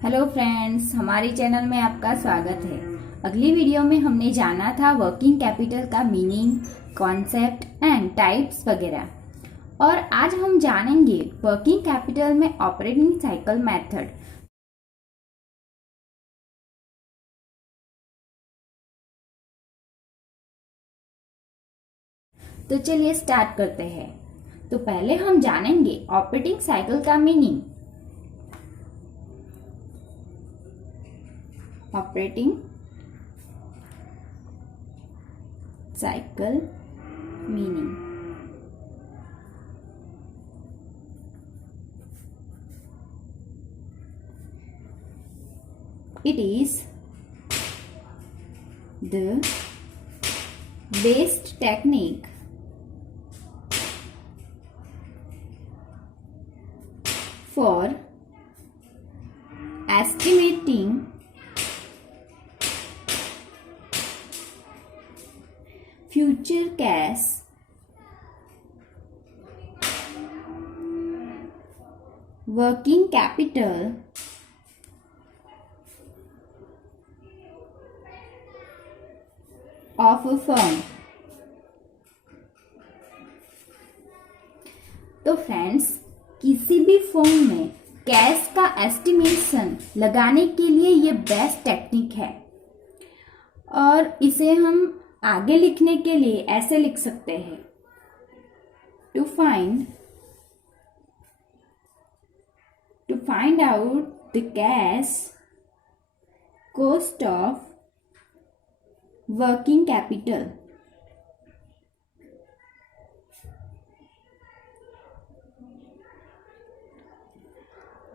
Hello friends, हमारे channel में आपका स्वागत है। अगली वीडियो में हमने जाना था वर्किंग कैपिटल का मीनिंग, कॉन्सेप्ट एंड टाइप्स वगैरह, और आज हम जानेंगे वर्किंग कैपिटल में ऑपरेटिंग साइकिल मेथड। तो चलिए स्टार्ट करते हैं। तो पहले हम जानेंगे ऑपरेटिंग साइकिल का meaning. Operating cycle meaning, it is the best technique for estimating future cash working capital of a firm। तो फ्रेंड्स, किसी भी फर्म में कैश का एस्टिमेशन लगाने के लिए ये बेस्ट टेक्निक है, और इसे हम आगे लिखने के लिए ऐसे लिख सकते हैं। To find out the cash cost of working capital,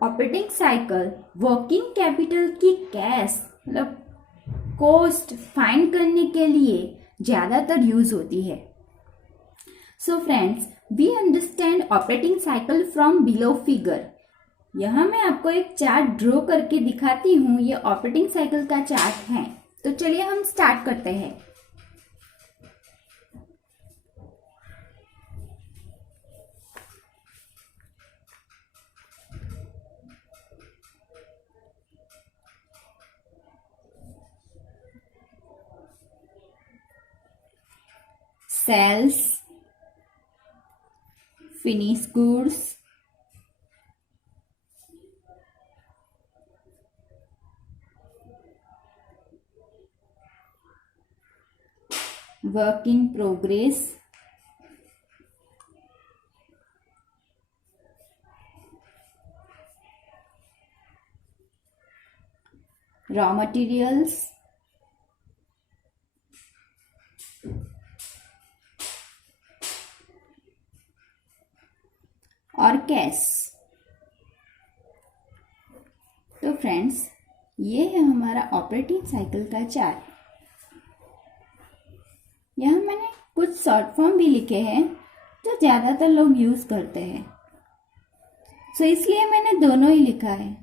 operating cycle working capital की कैश मतलब कॉस्ट फाइंड करने के लिए ज्यादातर यूज होती है। So friends, we understand operating cycle from below figure. यहाँ मैं आपको एक चार्ट ड्रॉ करके दिखाती हूँ। ये ऑपरेटिंग साइकिल का चार्ट है। तो चलिए हम स्टार्ट करते हैं। Sales, finish goods, work in progress, raw materials, और कैश। तो फ्रेंड्स, ये है हमारा ऑपरेटिंग साइकिल का चार्ट। यहाँ मैंने कुछ शॉर्ट फॉर्म भी लिखे हैं जो ज़्यादातर लोग यूज करते हैं, सो इसलिए मैंने दोनों ही लिखा है।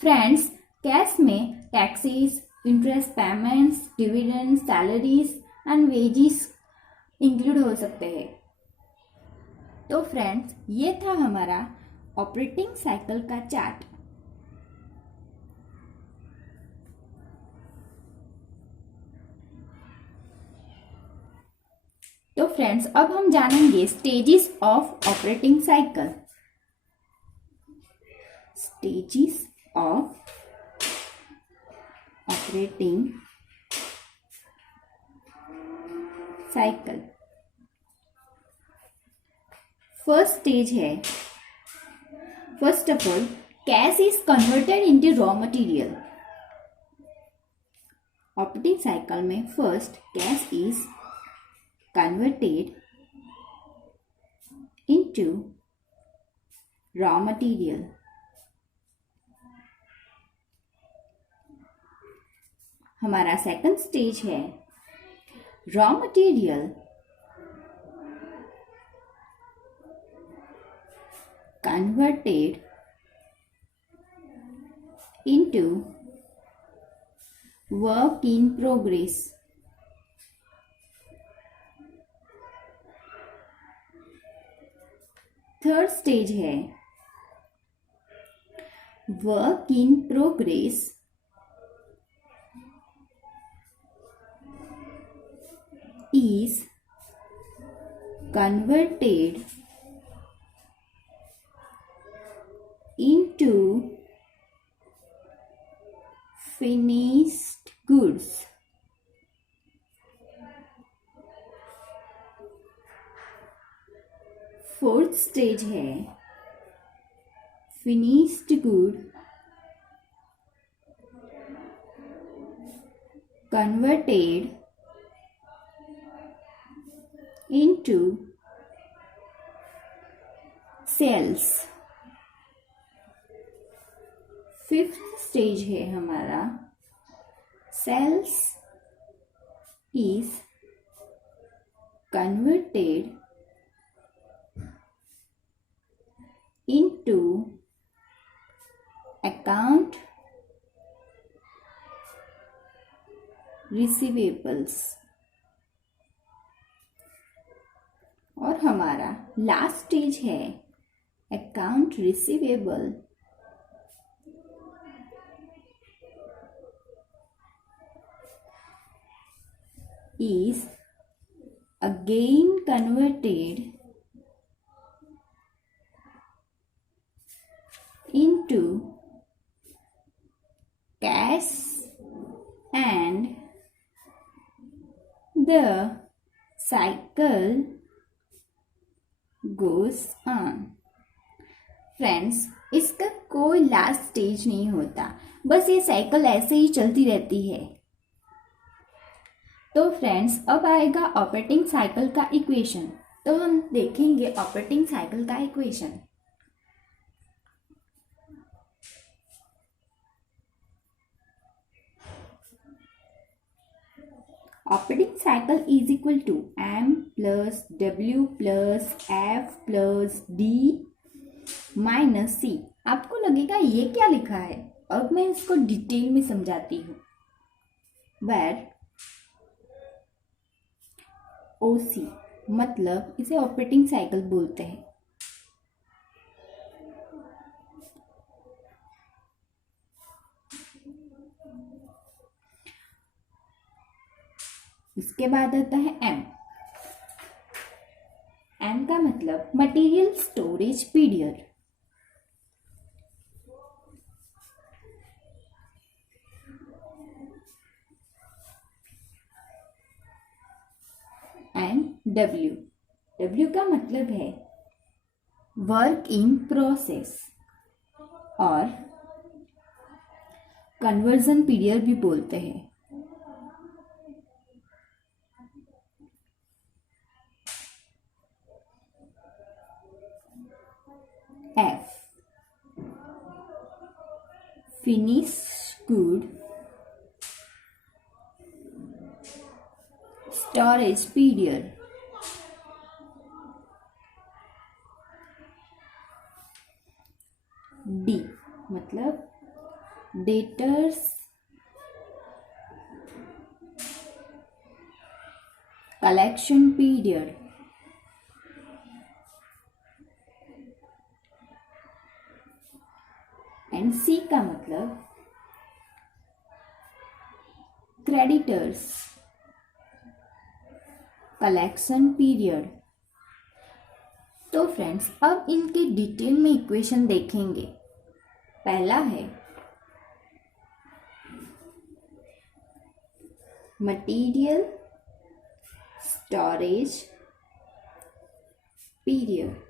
फ्रेंड्स, कैश में taxes, interest payments, dividend, salaries and wages include हो सकते हैं। तो फ्रेंड्स, ये था हमारा ऑपरेटिंग साइकिल का चार्ट। तो फ्रेंड्स, अब हम जानेंगे stages of operating cycle. Stages of operating cycle. First stage है, first of all, cash is converted into raw material. Operating cycle में first cash is converted into raw material। हमारा second stage है, raw material converted into work in progress. Third stage है work in progress is converted into finished goods। Fourth stage है finished good converted into sales. Fifth stage है हमारा sales is converted into account receivables. और हमारा last stage है account receivable is again converted into cash and the cycle goes on। Friends, इसका कोई last stage नहीं होता, बस ये साइकिल ऐसे ही चलती रहती है। तो फ्रेंड्स, अब आएगा ऑपरेटिंग साइकिल का इक्वेशन। तो हम देखेंगे ऑपरेटिंग साइकिल का equation. Operating cycle is equal to m plus w plus f plus d minus c। आपको लगेगा ये क्या लिखा है, अब मैं इसको डिटेल में समझाती हूँ। वेर OC मतलब इसे ऑपरेटिंग साइकिल बोलते हैं। इसके बाद आता है M। M का मतलब material storage period. And W का मतलब है वर्क इन प्रोसेस और कन्वर्जन पीरियड भी बोलते हैं। F finish good storage period. D मतलब debtors collection period. And C का मतलब क्रेडिटर्स कलेक्शन पीरियड। तो फ्रेंड्स, अब इनके डिटेल में इक्वेशन देखेंगे। पहला है मटेरियल स्टोरेज पीरियड।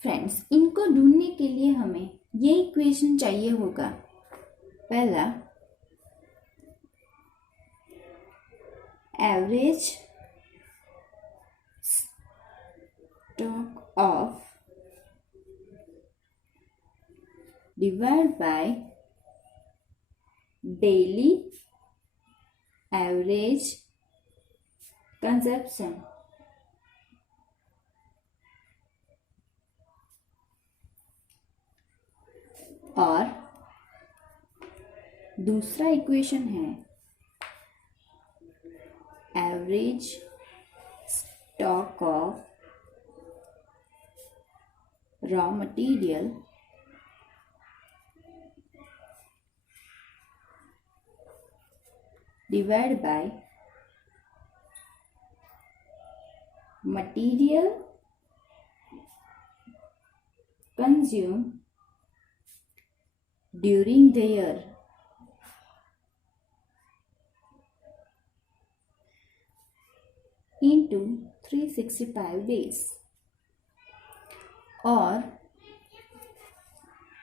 फ्रेंड्स, इनको ढूंढने के लिए हमें ये इक्वेशन चाहिए होगा। पहला average stock of divide by daily average consumption. और दूसरा इक्वेशन है average stock of raw material divide by material consumed during the year into 365 days. और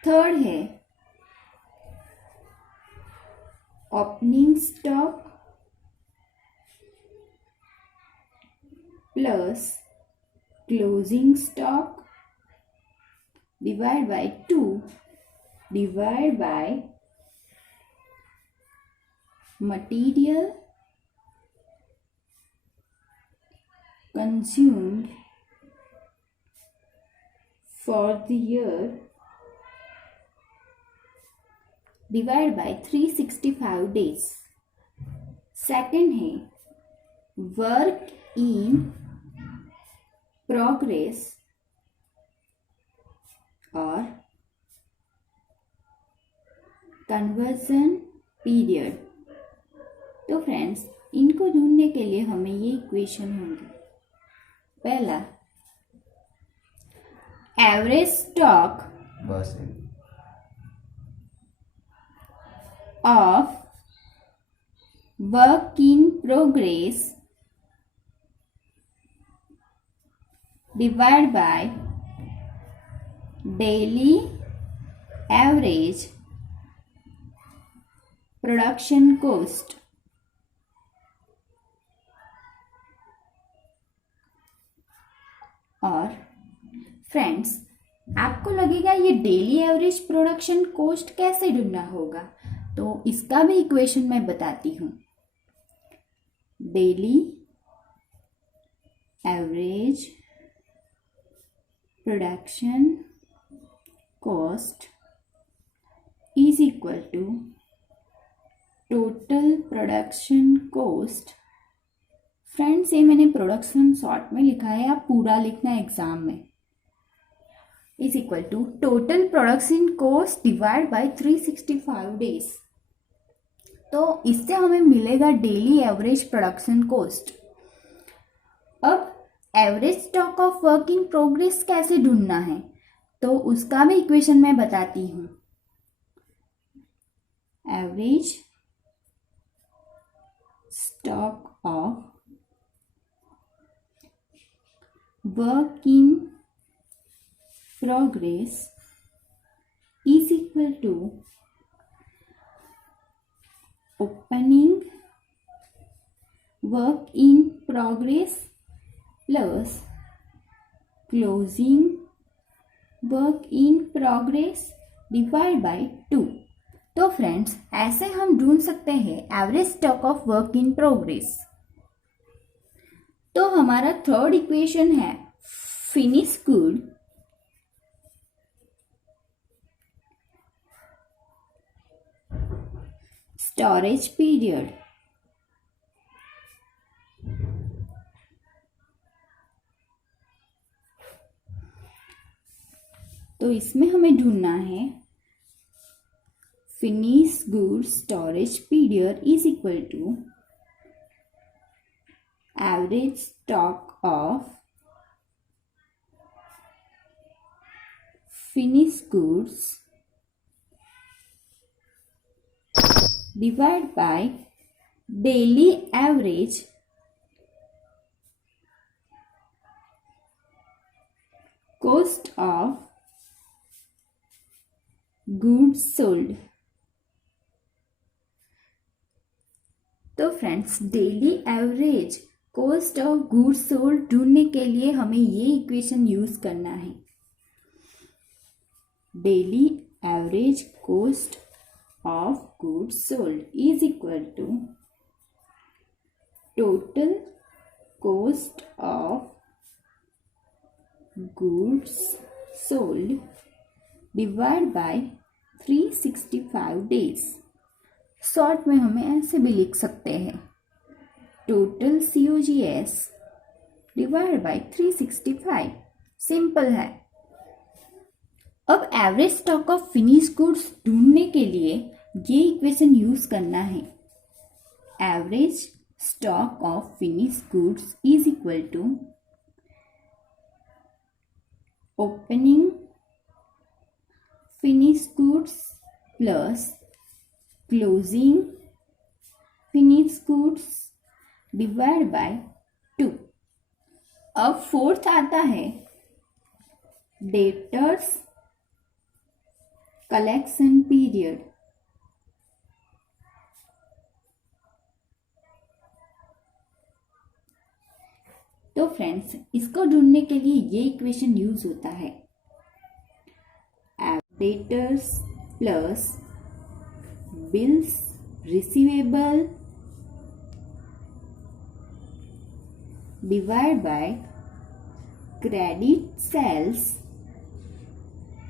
थर्ड है opening stock plus closing stock divided by 2 divided by material consumed for the year divided by 365 days. Second है work in progress और conversion period. तो friends, इनको ढूंढने के लिए हमें ये इक्वेशन होंगे। पहला, average stock of work in progress divided by daily average production cost। और फ्रेंड्स, आपको लगेगा ये डेली एवरेज प्रोडक्शन कॉस्ट कैसे ढूंढना होगा, तो इसका भी इक्वेशन मैं बताती हूँ। Daily average production cost is equal to total production cost। Friends, ये मैंने प्रोडक्शन शॉर्ट में लिखा है, आप पूरा लिखना एग्जाम में। Is equal to total production cost divide by 365 days. तो इससे हमें मिलेगा डेली एवरेज प्रोडक्शन कॉस्ट। अब average stock of work in progress कैसे ढूंढना है, तो उसका भी इक्वेशन मैं बताती हूँ। Average stock of work in progress is equal to opening work in progress plus closing work in progress divide by 2। तो फ्रेंड्स, ऐसे हम ढूंढ सकते हैं average stock of work in progress. तो हमारा थर्ड इक्वेशन है फिनिश गुड स्टोरेज पीरियड। तो इसमें हमें ढूंढना है finish goods storage period is equal to average stock of finish goods divide by daily average cost of goods sold. तो friends, daily average cost of goods sold ढूंढने के लिए हमें ये इक्वेशन यूज करना है। Daily average cost of goods sold is equal to total cost of goods sold divide by 365 days. Short में हमें ऐसे भी लिख सकते हैं, total COGS divide by 365। Simple है। अब average stock of finish goods ढूंढने के लिए ये इक्वेशन यूज करना है। Average stock of finish goods is equal to opening finish goods plus closing finish goods divide by 2। अब फोर्थ आता है डेटर्स कलेक्शन पीरियड। तो फ्रेंड्स, इसको ढूंढने के लिए ये इक्वेशन यूज होता है, debtors plus bills receivable divide by credit sales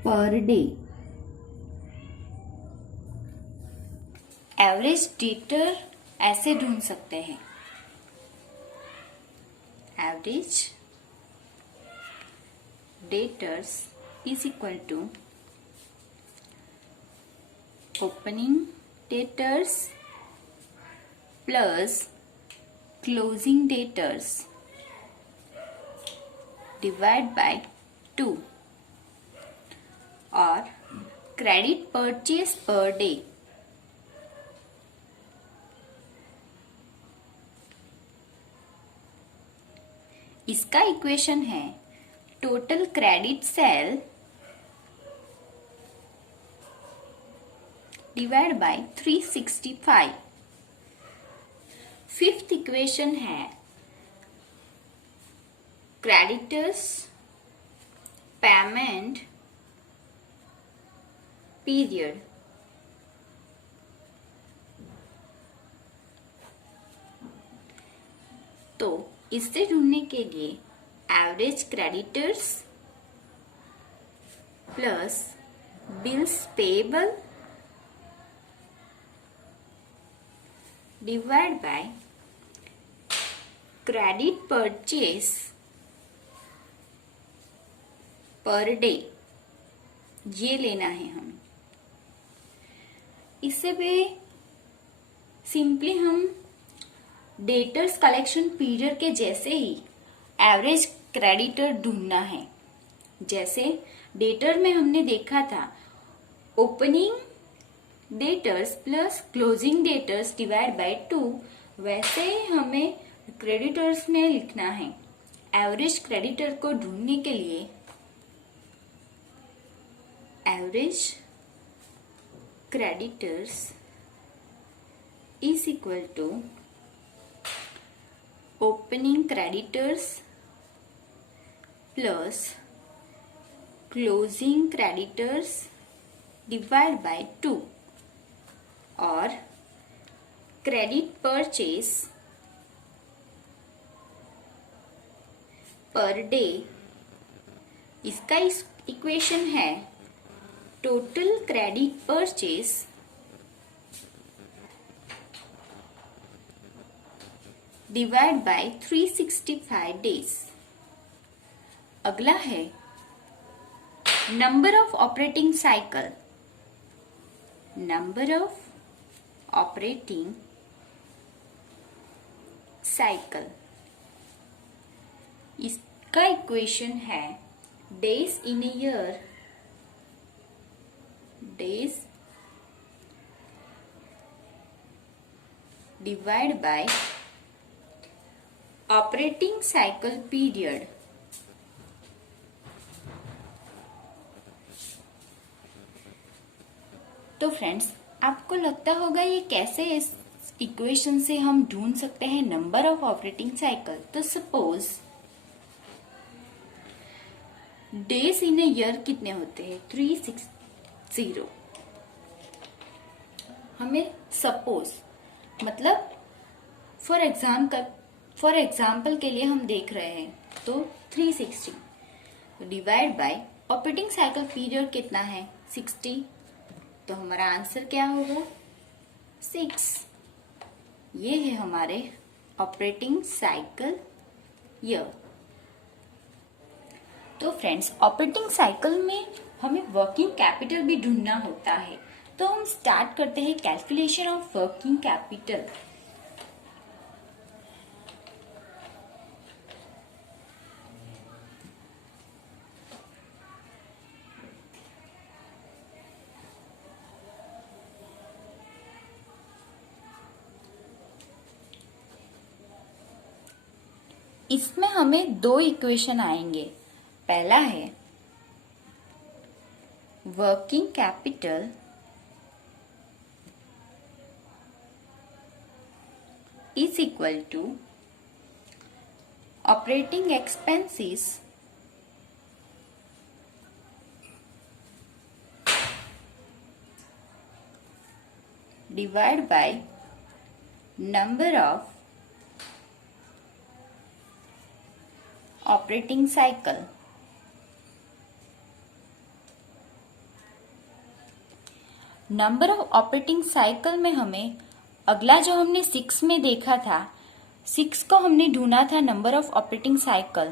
per day. Average debtor ऐसे ढूंढ सकते हैं, average debtors is equal to opening debtors plus closing debtors divide by 2 और क्रेडिट परचेज पर डे। इसका इक्वेशन है total credit sale divide by 365। Fifth equation है creditors payment period. तो इससे ढूंढने के लिए average creditors plus bills payable divide by credit purchase per day, ये लेना है हमें। इससे भी सिंपली हम डेटर्स कलेक्शन पीरियड के जैसे ही एवरेज क्रेडिटर ढूंढना है। जैसे डेटर में हमने देखा था opening debtors plus closing debtors divide by 2, वैसे ही हमें क्रेडिटर्स में लिखना है। एवरेज क्रेडिटर को ढूंढने के लिए average creditors is equal to opening creditors plus closing creditors divide by 2 और क्रेडिट परचेज पर डे। इसका इक्वेशन है total credit purchase divide by 365 days. अगला है number of operating cycle. Number of operating cycle, इसका equation है days in a year, days divide by operating cycle period. तो friends, आपको लगता होगा ये कैसे इस इक्वेशन से हम ढूंढ सकते हैं नंबर ऑफ ऑपरेटिंग साइकिल। तो suppose days in a year कितने होते हैं, 360। हमें सपोज मतलब फॉर एग्जाम्पल के लिए हम देख रहे हैं, तो 360 divide by operating cycle period कितना है, 60। तो हमारा आंसर क्या होगा, 6। ये है हमारे ऑपरेटिंग साइकिल ईयर। तो फ्रेंड्स, ऑपरेटिंग साइकिल में हमें वर्किंग कैपिटल भी ढूंढना होता है। तो हम स्टार्ट करते हैं कैलकुलेशन ऑफ वर्किंग कैपिटल। इसमें हमें दो इक्वेशन आएंगे। पहला है working capital is equal to operating expenses divide by number of operating cycle. Number of operating cycle में हमें अगला जो हमने 6 में देखा था, 6 को हमने ढूंढा था number of operating cycle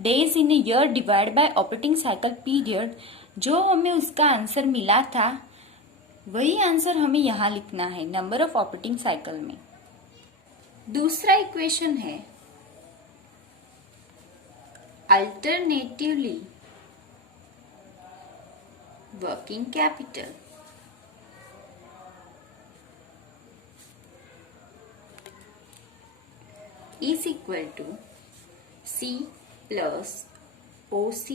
days in a year divide by operating cycle period. जो हमें उसका आंसर मिला था वही आंसर हमें यहाँ लिखना है नंबर ऑफ ऑपरेटिंग साइकिल में। दूसरा इक्वेशन है alternatively working capital is equal to C plus OC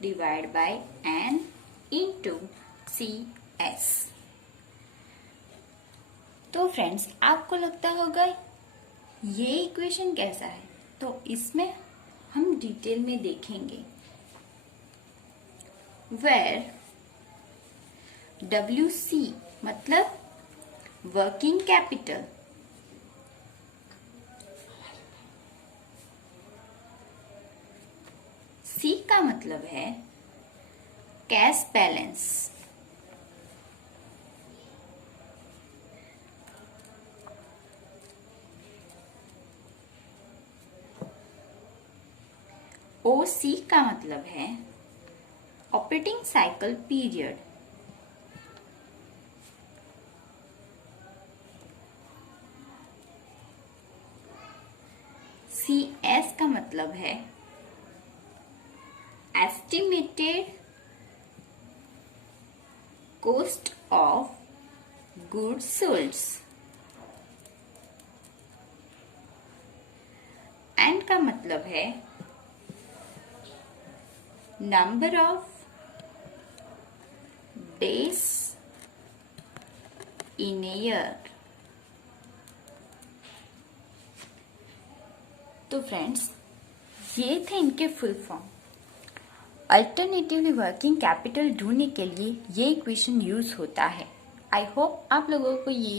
divided by N into CS। तो फ्रेंड्स, आपको लगता होगा ये इक्वेशन कैसा है, तो इसमें हम डिटेल में देखेंगे। Where WC मतलब वर्किंग कैपिटल C का मतलब है कैश बैलेंस, OC का मतलब है ऑपरेटिंग साइकिल पीरियड, CS का मतलब है estimated cost of goods sold, and का मतलब है number of days in a year. तो फ्रेंड्स, ये थे इनके full form. Alternatively working capital ढूंढने के लिए ये इक्वेशन यूज होता है। आई होप आप लोगों को ये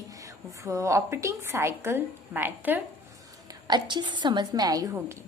ऑपरेटिंग साइकिल मेथड अच्छी से समझ में आई होगी।